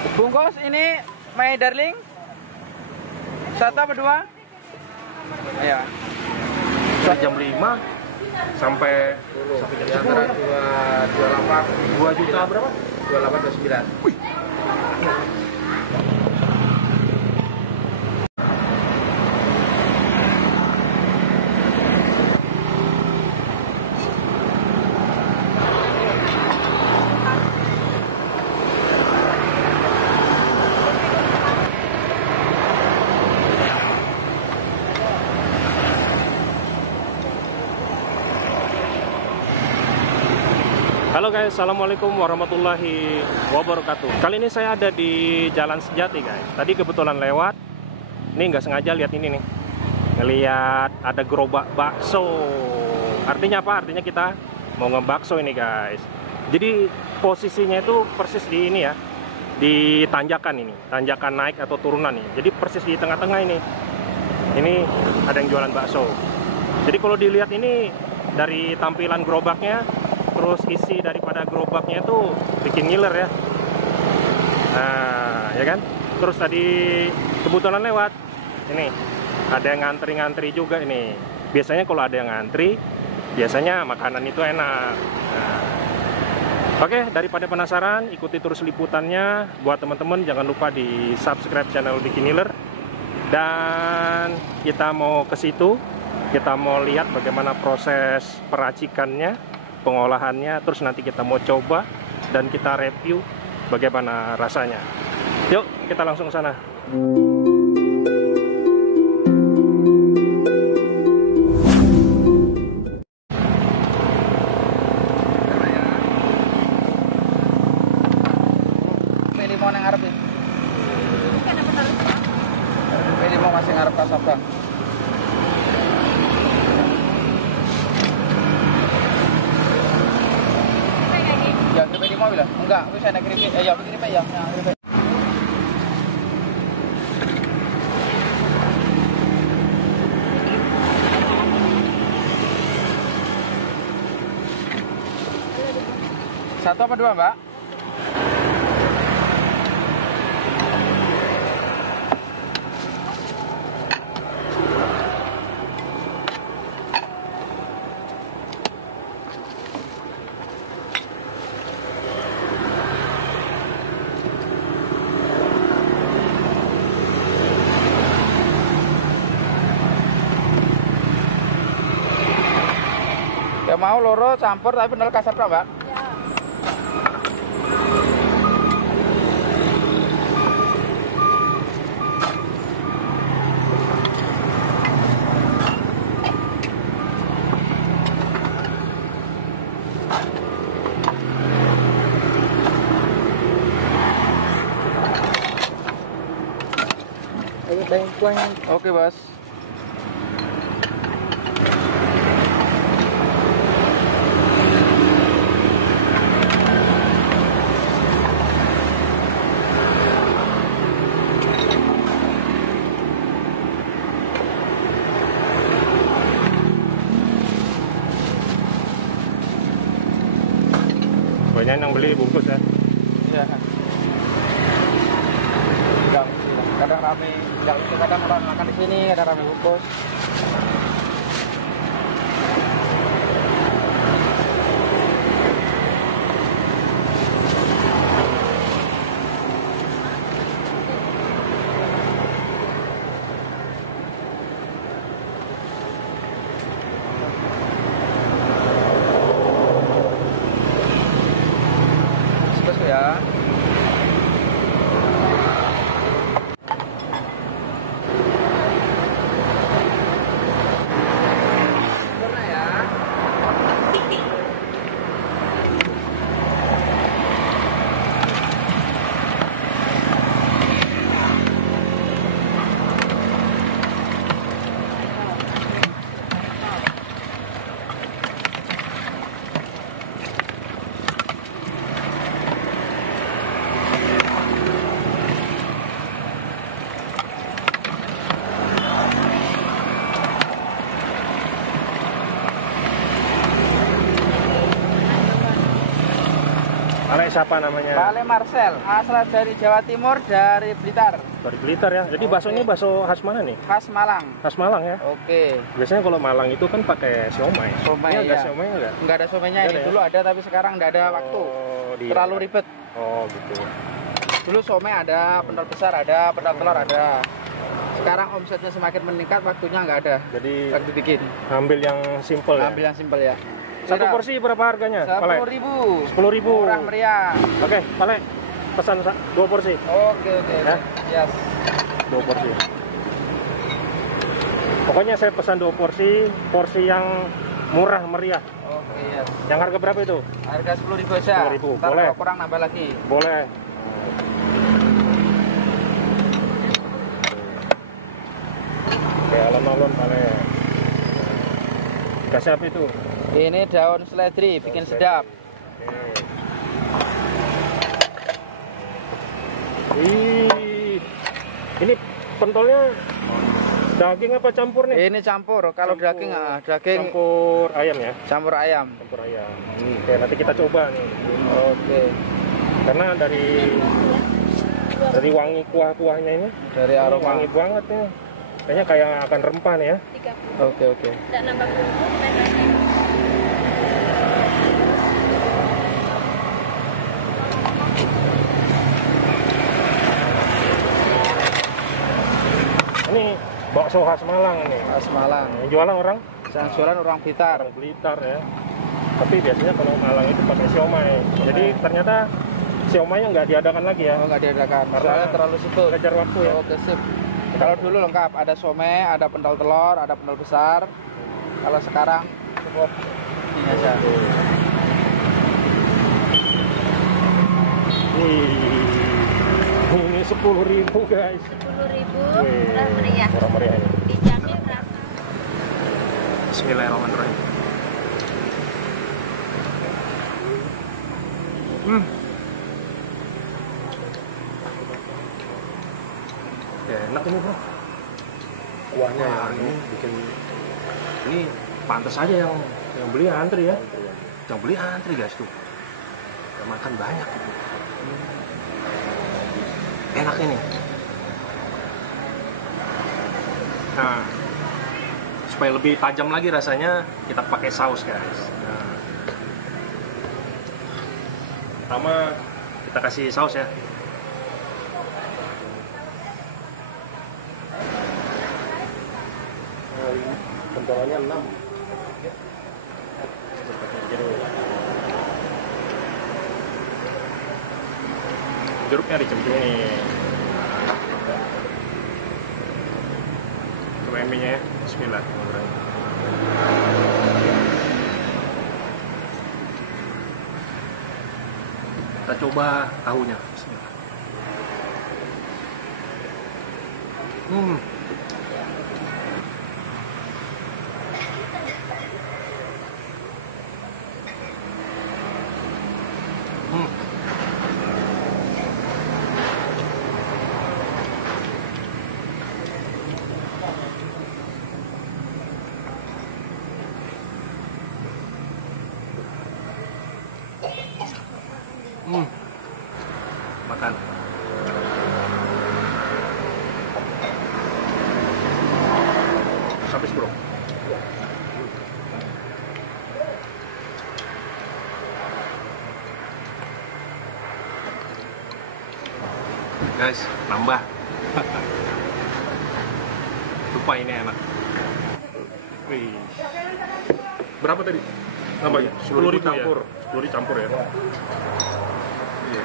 Bungkus ini my darling. Satu apa dua? Iya. Dari jam 5 sampai antara 28 2 juta berapa? 28 ke 9. Wih. Halo guys, assalamualaikum warahmatullahi wabarakatuh. Kali ini saya ada di Jalan Sejati guys. Tadi kebetulan lewat, ini nggak sengaja lihat ini nih, ngelihat ada gerobak bakso. Artinya apa? Artinya kita mau ngebakso ini guys. Jadi posisinya itu persis di ini ya, di tanjakan ini, tanjakan naik atau turunan nih. Jadi persis di tengah-tengah ini. Ini ada yang jualan bakso. Jadi kalau dilihat ini dari tampilan gerobaknya, terus isi daripada gerobaknya itu bikin ngiler ya. Nah, ya kan? Terus tadi kebetulan lewat, ini ada yang ngantri-ngantri juga ini. Biasanya kalau ada yang ngantri, biasanya makanan itu enak. Nah, oke, daripada penasaran, ikuti terus liputannya. Buat teman-teman jangan lupa di subscribe channel Bikiniler. Dan kita mau ke situ, kita mau lihat bagaimana proses peracikannya, pengolahannya, terus nanti kita mau coba dan kita review bagaimana rasanya. Yuk, kita langsung ke sana. Pilih mau yang ngarep ya. Pilih mau masih ngarep Kasabang. Ya, keripik di mobil lah? Enggak, bisa naik keripik. Ya, keripik ya. Keripik. Satu apa dua, Mbak? Ya mau loro campur tapi bener kasar Mbak. Ya. Oke, Bos. Banyak yang beli bungkus ya. Iya. Enggak, kadang rame, kadang orang makan di sini, kadang rame bungkus. Ya. siapa namanya? Pak Marcel, asal dari Jawa Timur, dari Blitar. Dari Blitar ya. Jadi baksonya bakso khas mana nih? Khas Malang. Khas Malang ya. Oke. Biasanya kalau Malang itu kan pakai siomay. Siomay, Ini ada ya. siomay enggak? Enggak ada siomaynya, Nggak ini ada ya? dulu ada tapi sekarang enggak ada waktu. Terlalu ribet. Oh gitu. Dulu siomay ada, pentol besar ada, pentol telur ada. Sekarang omsetnya semakin meningkat, waktunya nggak ada. Jadi Waktu bikin. ambil yang simple ya. Ambil yang simpel ya. Satu porsi berapa harganya? 10.000. 10.000. Murah meriah. Oke, Pale. Pesan 2 porsi. Oke. Ya. Yes. 2 porsi. Pokoknya saya pesan 2 porsi yang murah meriah. Oke, yes. Yang harga berapa itu? Harga 10.000 aja. 10.000, Ntar boleh. kalau kurang nambah lagi. Boleh. Oke, alon-alon Pale. Kasih apa itu? Ini daun seledri, bikin sedap. Ih, ini pentolnya daging apa campur nih? Ini campur. Kalau daging, daging Campur ayam ya? campur ayam. Campur ayam. Oke, nanti kita coba nih. Oke. Karena dari wangi kuah-kuahnya ini, Dari aroma. wangi banget ya. Kayaknya kayak akan rempah nih ya. Oke. Tidak nambah bumbu, naik lagi. Ini bakso khas Malang nih. Khas Malang. Yang jualan orang Yang jualan orang Blitar. Blitar ya. Tapi biasanya kalau Malang itu pakai siomay. Jadi ternyata siomaynya nggak diadakan lagi ya. Oh, nggak diadakan. Karena Soalnya terlalu sibuk. Kejar waktu ya. Oke, sip. Kalau dulu lengkap, ada somai, ada pentol telur, ada pentol besar. Kalau sekarang cukup ini aja. Ini 10.000 guys. 10.000, murah meriah. Murah meriah ini. Kicapnya berapa? Bismillahirrahmanirrahim. Ya, enak ini bro. Kuahnya ini bikin ini pantas aja yang beli antri ya. Yang beli antri guys tuh. Yang makan banyak gitu. Enak ini. Nah, supaya lebih tajam lagi rasanya, kita pakai saus guys. Nah, pertama kita kasih saus ya. Pentolannya 6. Jeruknya dicemplungin. Coba nya ya. Bismillah. Kita coba tahunya. Bismillah. Makan. Habis bro. Guys, nambah. Lupa ini enak. Wih. Berapa tadi? Nambahnya? 10.000 campur. 10.000 campur ya. Iya.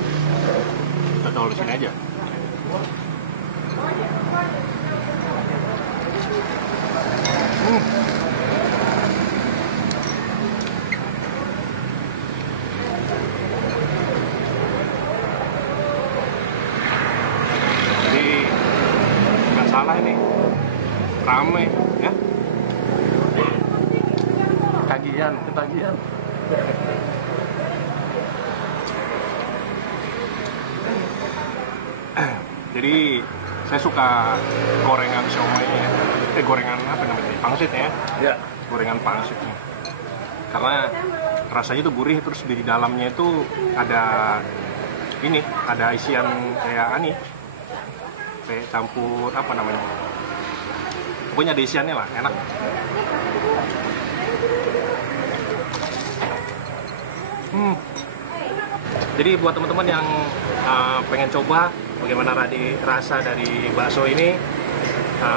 Kita taruh di sini aja. Jadi nggak salah ini, rame ya. Ketagihan. Jadi saya suka gorengan siomay ya. Gorengan apa namanya? Pangsit ya. Ya. Gorengan pangsitnya. Karena rasanya itu gurih, terus di dalamnya itu ada ini, ada isian kayak kayak campur apa namanya? Pokoknya ada isiannya lah, enak. Jadi buat teman-teman yang pengen coba bagaimana rasa dari bakso ini,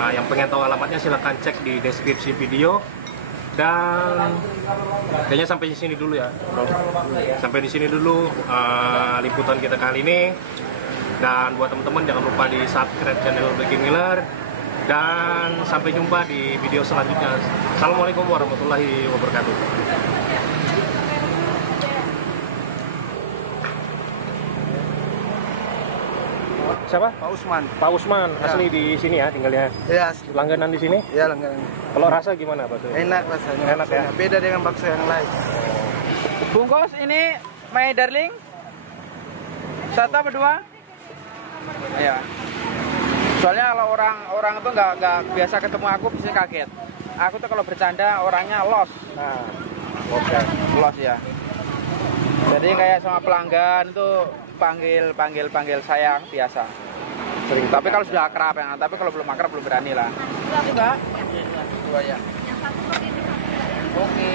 yang pengen tahu alamatnya silahkan cek di deskripsi video. Dan kayaknya sampai di sini dulu ya, bro. Sampai di sini dulu liputan kita kali ini. Dan buat teman-teman jangan lupa di subscribe channel Breaking Miller. Dan sampai jumpa di video selanjutnya. Assalamualaikum warahmatullahi wabarakatuh. Siapa? Pak Usman. Pak Usman, asli di sini ya tinggalnya. Ya, Langganan di sini. ya langganan. Kalau rasa gimana, Pak? Enak rasanya. Enak ya? Beda dengan bakso yang lain. Bungkus ini my darling. Satu apa dua? Iya. Soalnya kalau orang itu nggak biasa ketemu aku bisa kaget. Aku tuh kalau bercanda orangnya lost. Nah, oke. Lost ya. Jadi kayak sama pelanggan itu panggil sayang biasa. Sering. Tapi kalau sudah akrab ya, tapi kalau belum akrab belum berani lah. Enggak. Dua ya. Yang satu kok ini. Oke.